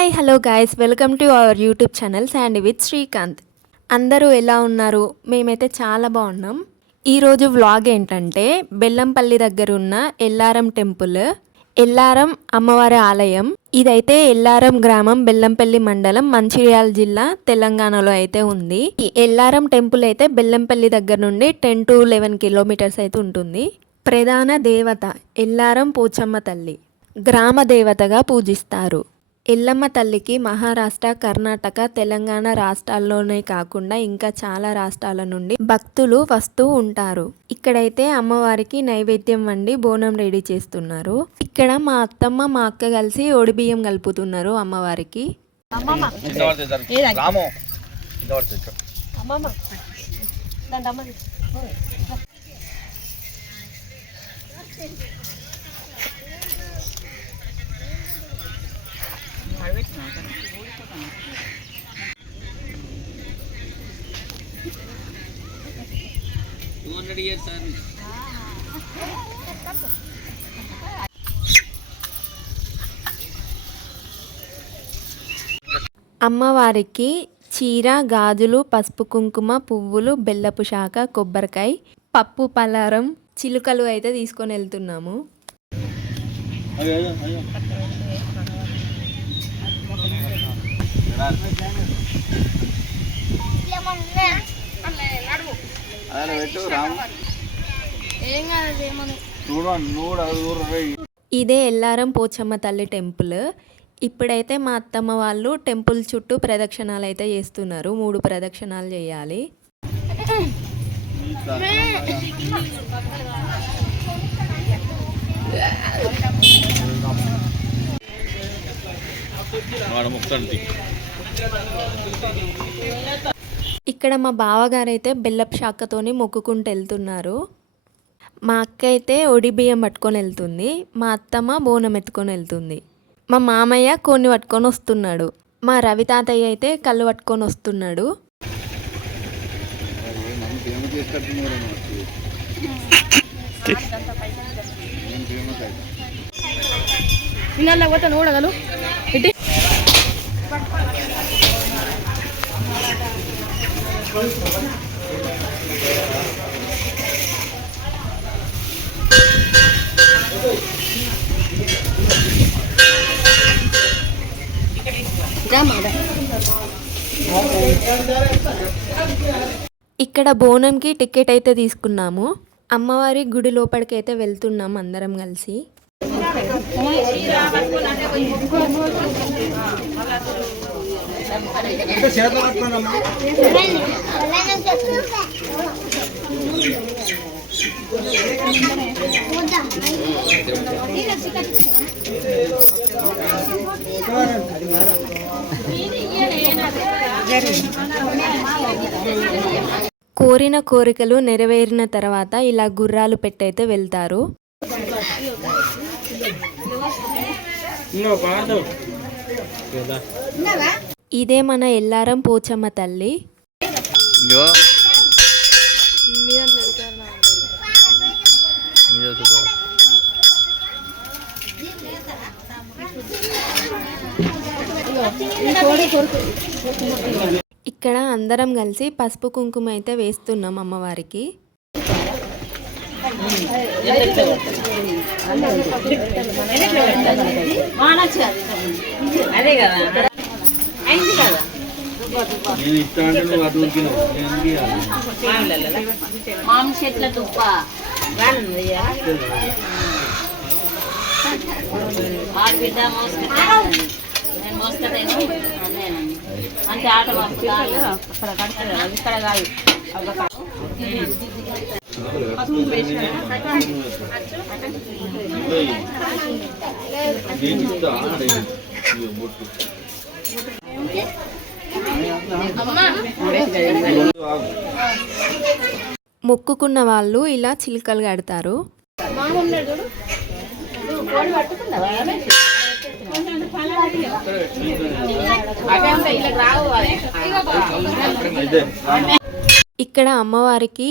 Hi hello guys welcome to our YouTube channel sand with Srikanth అందరూ ఎలా ఉన్నారు? మేమైతే చాలా బాగున్నాం. ఈరోజు వ్లాగ్ ఏంటంటే బెల్లంపల్లి దగ్గర ఉన్న ఎల్లారం టెంపుల్ ఎల్లారం అమ్మవారి ఆలయం. ఇదైతే ఎల్లారం గ్రామం బెల్లంపల్లి మండలం మంచిర్యాల జిల్లా తెలంగాణలో అయితే ఉంది. ఈ ఎల్లారం టెంపుల్ అయితే బెల్లంపల్లి దగ్గర నుండి టెన్ టు లెవెన్ కిలోమీటర్స్ అయితే ఉంటుంది. ప్రధాన దేవత ఎల్లారం పోచమ్మ తల్లి. గ్రామ దేవతగా పూజిస్తారు. ఎల్లమ్మ తల్లికి మహారాష్ట్ర కర్ణాటక తెలంగాణ రాష్ట్రాల్లోనే కాకుండా ఇంకా చాలా రాష్ట్రాల నుండి భక్తులు వస్తూ ఉంటారు. ఇక్కడైతే అమ్మవారికి నైవేద్యం వండి బోనం రెడీ చేస్తున్నారు. ఇక్కడ మా అత్తమ్మ మా అక్క కలిసి ఒడిబియ్యం కలుపుతున్నారు అమ్మవారికి. రాము అమ్మవారికి చీర గాజులు పసుపు కుంకుమ పువ్వులు బెల్లపు శాఖ కొబ్బరికాయ పప్పు పలారం చిలుకలు అయితే తీసుకొని వెళ్తున్నాము అదే పెట్టు రాము చూడు నూడు అది ఇదే ఎల్లారం పోచమ్మ తల్లి టెంపుల్. ఇప్పుడైతే మా అత్తమ్మ వాళ్ళు టెంపుల్ చుట్టూ ప్రదక్షిణాలు అయితే చేస్తున్నారు. మూడు ప్రదక్షిణాలు చేయాలి. ఇక్కడ మా బావగారైతే బెల్లపు శాఖతోని మొక్కుకుంటూ వెళ్తున్నారు. మా అక్క అయితే ఒడి బియ్యం పట్టుకొని వెళ్తుంది. మా అత్తమ్మ బోనం ఎత్తుకొని వెళ్తుంది. మా మామయ్య కొన్ని పట్టుకొని వస్తున్నాడు. మా రవి తాతయ్య అయితే కళ్ళు పట్టుకొని వస్తున్నాడు. ఇక్కడ బోనంకి టికెట్ అయితే తీసుకున్నాము. అమ్మవారి గుడి లోపలికి అయితే వెళ్తున్నాం అందరం కలిసి. కోరిన కోరికలు నెరవేరిన తర్వాత ఇలా గుర్రాలు పెట్టయితే వెళ్తారు. ఇదే మన ఎల్లారం పోచమ్మ తల్లి. ఇక్కడ అందరం కలిసి పసుపు కుంకుమ అయితే వేస్తున్నాం అమ్మవారికి. అదే కదా. అయింది కదా నేను నువ్వు అటు ఉరికినావు. మామిడి చెట్ల తుప్ప బిడ్డ మోసుకుంటాను నేను మోసుకుంటాను అంటే ఆట అక్కడ కడతారు అది ఇక్కడ కాదు నేను ఇస్తా. మొక్కుకున్న వాళ్ళు ఇలా చిలుకలు కడతారు. ఇక్కడ అమ్మవారికి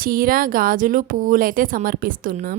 చీర గాజులు పువ్వులైతే సమర్పిస్తున్నాం.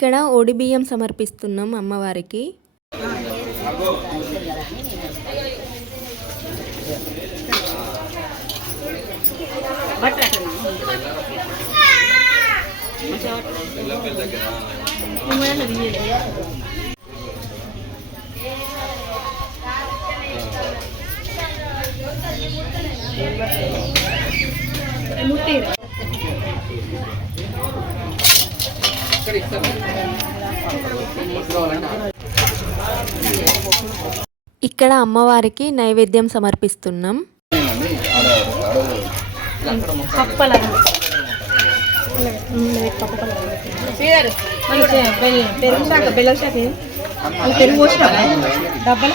ఇక్కడ ఒడి బియ్యం సమర్పిస్తున్నాం అమ్మవారికి. ఇక్కడ అమ్మవారికి నైవేద్యం సమర్పిస్తున్నాం. పెరుగు డబ్బలు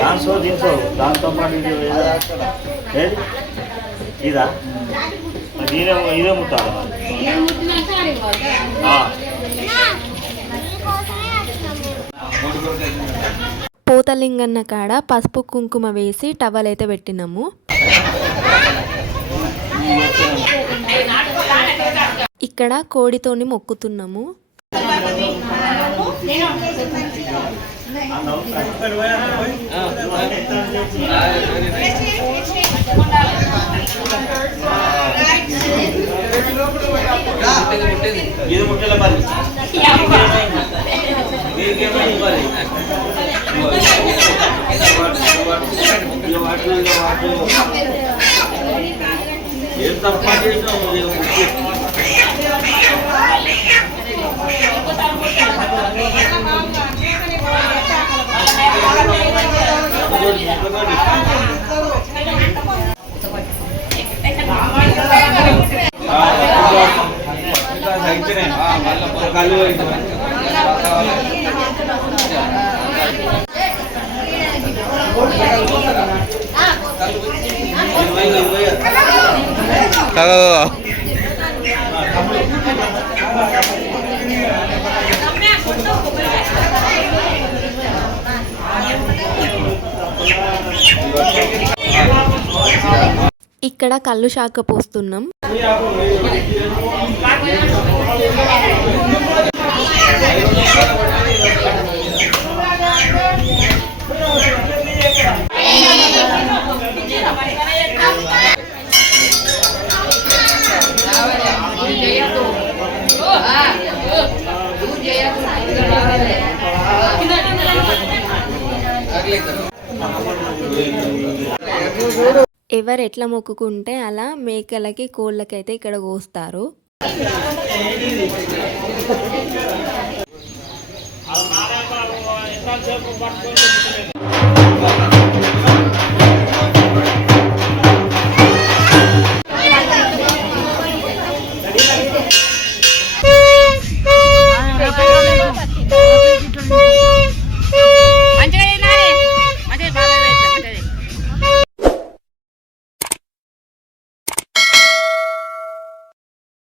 దాంతో దీంతో దాంతో పాటు ఇదా ఇదే ఇదే ముట్టాలి పూతలింగన్న కాడ పసుపు కుంకుమ వేసి టవల్ అయితే పెట్టినాము. ఇక్కడ కోడితోని మొక్కుతున్నాము. వాటి ఏం తప్ప మళ్ళా కళ్ళు ఇరవై ఇక్కడ కళ్ళు శాఖ పోస్తున్నాం. ఎవరు ఎట్లా మొక్కుకుంటే అలా మేకలకి కోళ్ళకి అయితే ఇక్కడ కోస్తారు.